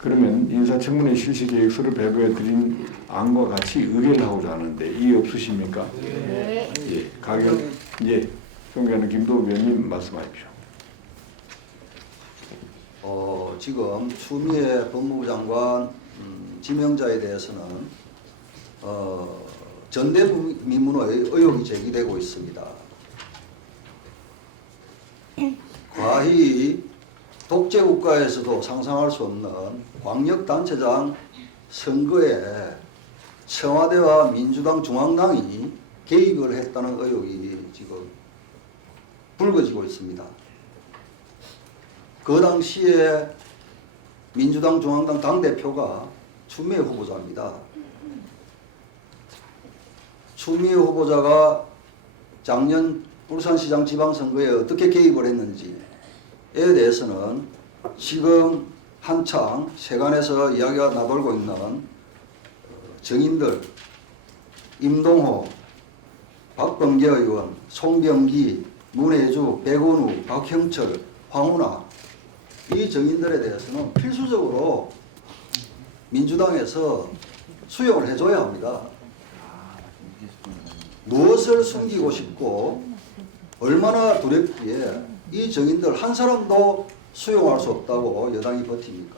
그러면 인사청문회 실시 계획서를 배부해 드린 안과 같이 의결을 하고자 하는데 이의 없으십니까? 네. 예, 가결 존경하는 김도우 의원님 말씀하십시오. 지금 추미애 법무부 장관 지명자에 대해서는 전대미문의 의혹이 제기되고 있습니다. 과히 독재국가에서도 상상할 수 없는 광역단체장 선거에 청와대와 민주당 중앙당이 개입을 했다는 의혹이 지금 불거지고 있습니다. 그 당시에 민주당 중앙당 당대표가 추미애 후보자입니다. 추미애 후보자가 작년 울산시장 지방선거에 어떻게 개입을 했는지에 대해서는 지금 한창 세간에서 이야기가 나돌고 있는 정인들 임동호, 박범계 의원, 송병기, 문혜주, 백원우, 박형철, 황운하 이 정인들에 대해서는 필수적으로 민주당에서 수용을 해줘야 합니다. 무엇을 숨기고 싶고 얼마나 두렵기에 이 정인들 한 사람도 수용할 수 없다고 여당이 버팁니까?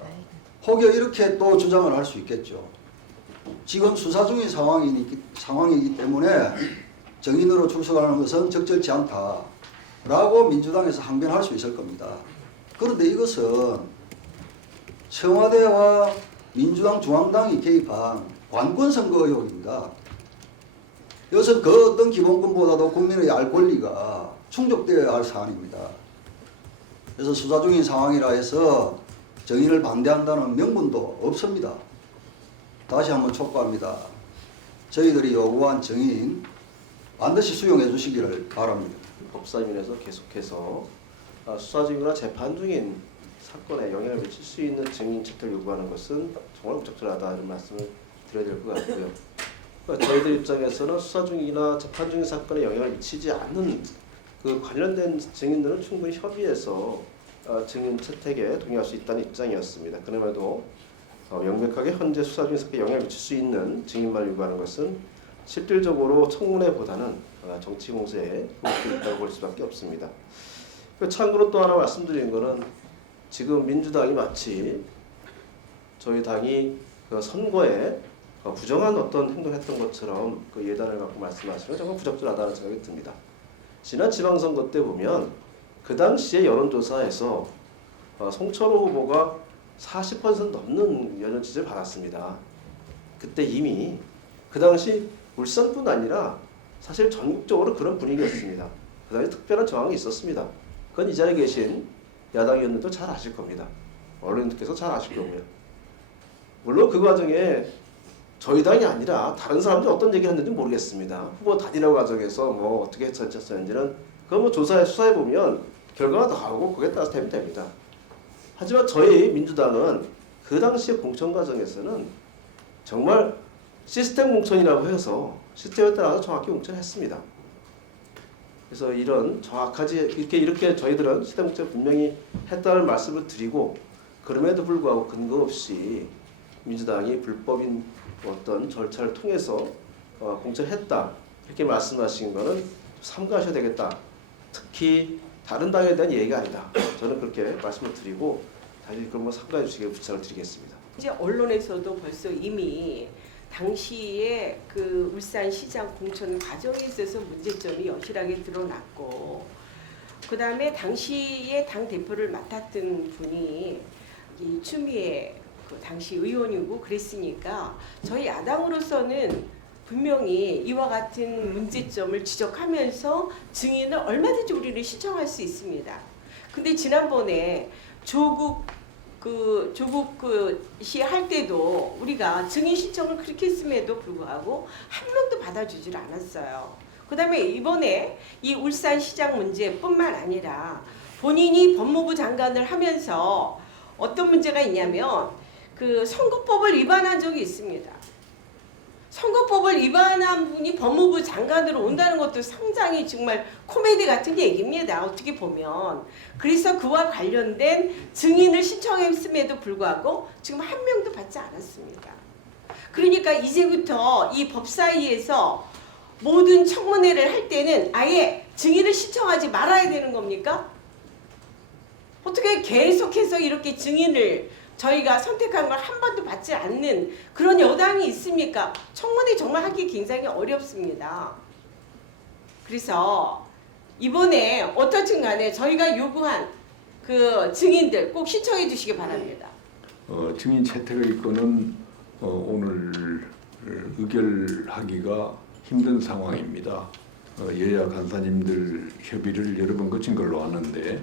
혹여 이렇게 또 주장을 할 수 있겠죠. 지금 수사 중인 상황이기 때문에 정인으로 출석하는 것은 적절치 않다라고 민주당에서 항변할 수 있을 겁니다. 그런데 이것은 청와대와 민주당 중앙당이 개입한 관권선거 의혹입니다. 이것은 그 어떤 기본권보다도 국민의 알 권리가 충족되어야 할 사안입니다. 그래서 수사 중인 상황이라 해서 정인을 반대한다는 명분도 없습니다. 다시 한번 촉구합니다. 저희들이 요구한 정인 반드시 수용해 주시기를 바랍니다. 법사위원회에서 계속해서 수사 중이나 재판 중인 사건에 영향을 미칠 수 있는 증인 채택을 요구하는 것은 정말 부적절하다는 말씀을 드려야 될 것 같고요. 그러니까 저희들 입장에서는 수사 중이나 재판 중인 사건에 영향을 미치지 않는 그 관련된 증인들은 충분히 협의해서 증인 채택에 동의할 수 있다는 입장이었습니다. 그럼에도 명백하게 현재 수사 중인 사건에 영향을 미칠 수 있는 증인만 요구하는 것은 실질적으로 청문회보다는 정치 공세에 도움이 있다고 볼 수밖에 없습니다. 참고로 또 하나 말씀드리는 것은 지금 민주당이 마치 저희 당이 그 선거에 부정한 어떤 행동을 했던 것처럼 그 예단을 갖고 말씀하시면 정말 부적절하다는 생각이 듭니다. 지난 지방선거 때 보면 그 당시에 여론조사에서 송철호 후보가 40% 넘는 여론 지지를 받았습니다. 그때 이미 그 당시 울산뿐 아니라 사실 전국적으로 그런 분위기였습니다. 그 당시 특별한 정황이 있었습니다. 그건 이 자리에 계신 야당 의원들도 잘 아실 겁니다. 언론인들께서 잘 아실 거고요. 물론 그 과정에 저희 당이 아니라 다른 사람들이 어떤 얘기를 했는지 모르겠습니다. 후보 단일화 과정에서 뭐 어떻게 전쳤었는지는 그거 뭐 수사해 보면 결과가 나오고 그에 따라서 되면 됩니다. 하지만 저희 민주당은 그 당시의 공천 과정에서는 정말 시스템 공천이라고 해서 시스템에 따라서 정확히 공천했습니다. 그래서 이런 정확하지 이렇게 저희들은 시스템 공천 분명히 했다는 말씀을 드리고 그럼에도 불구하고 근거 없이 민주당이 불법인 어떤 절차를 통해서 공천했다 이렇게 말씀하신 거는 삼가하셔야 되겠다. 특히 다른 당에 대한 얘기가 아니다. 저는 그렇게 말씀을 드리고 다시 그런 거 삼가해 주시길 부탁을 드리겠습니다. 이제 언론에서도 벌써 이미 당시에 그 울산시장 공천 과정에 있어서 문제점이 여실하게 드러났고, 그 다음에 당시에 당 대표를 맡았던 분이 이 추미애 그 당시 의원이고 그랬으니까 저희 야당으로서는 분명히 이와 같은 문제점을 지적하면서 증인을 얼마든지 우리를 신청할 수 있습니다. 근데 지난번에 조국 시 할 때도 우리가 증인 신청을 그렇게 했음에도 불구하고 한 명도 받아주질 않았어요. 그 다음에 이번에 이 울산시장 문제뿐만 아니라 본인이 법무부 장관을 하면서 어떤 문제가 있냐면 그 선거법을 위반한 적이 있습니다. 선거법을 위반한 분이 법무부 장관으로 온다는 것도 상당히 정말 코미디 같은 얘기입니다. 어떻게 보면. 그래서 그와 관련된 증인을 신청했음에도 불구하고 지금 한 명도 받지 않았습니다. 그러니까 이제부터 이 법사위에서 모든 청문회를 할 때는 아예 증인을 신청하지 말아야 되는 겁니까? 어떻게 계속해서 이렇게 증인을 저희가 선택한 걸 한 번도 받지 않는 그런 여당이 있습니까? 청문회 정말 하기 굉장히 어렵습니다. 그래서 이번에 어떻든 간에 저희가 요구한 그 증인들 꼭 신청해 주시기 바랍니다. 증인 채택의 건은 오늘 의결하기가 힘든 상황입니다. 여야 간사님들 협의를 여러 번 거친 걸로 아는데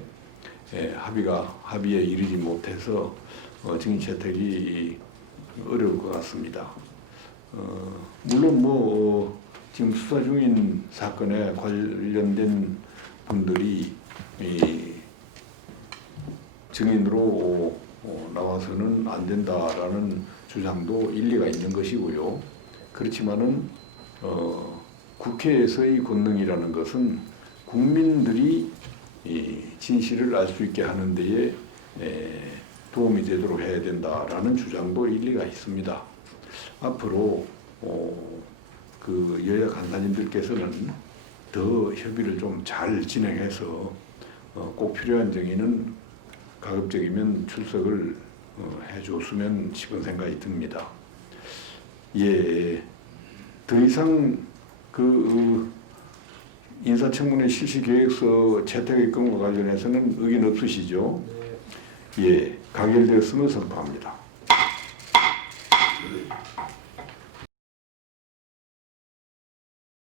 합의에 이르지 못해서 증인 채택이 어려울 것 같습니다. 물론 지금 수사 중인 사건에 관련된 분들이 증인으로 나와서는 안 된다라는 주장도 일리가 있는 것이고요. 그렇지만은 국회에서의 권능이라는 것은 국민들이 진실을 알 수 있게 하는 데에 도움이 되도록 해야 된다라는 주장도 일리가 있습니다. 앞으로 그 여야 간사님들께서는 더 협의를 좀 잘 진행해서 꼭 필요한 증인은 가급적이면 출석을 해줬으면 싶은 생각이 듭니다. 예, 더 이상 그 인사청문회 실시계획서 채택의 건과 관련해서는 의견 없으시죠? 예, 가결되었음을 선포합니다.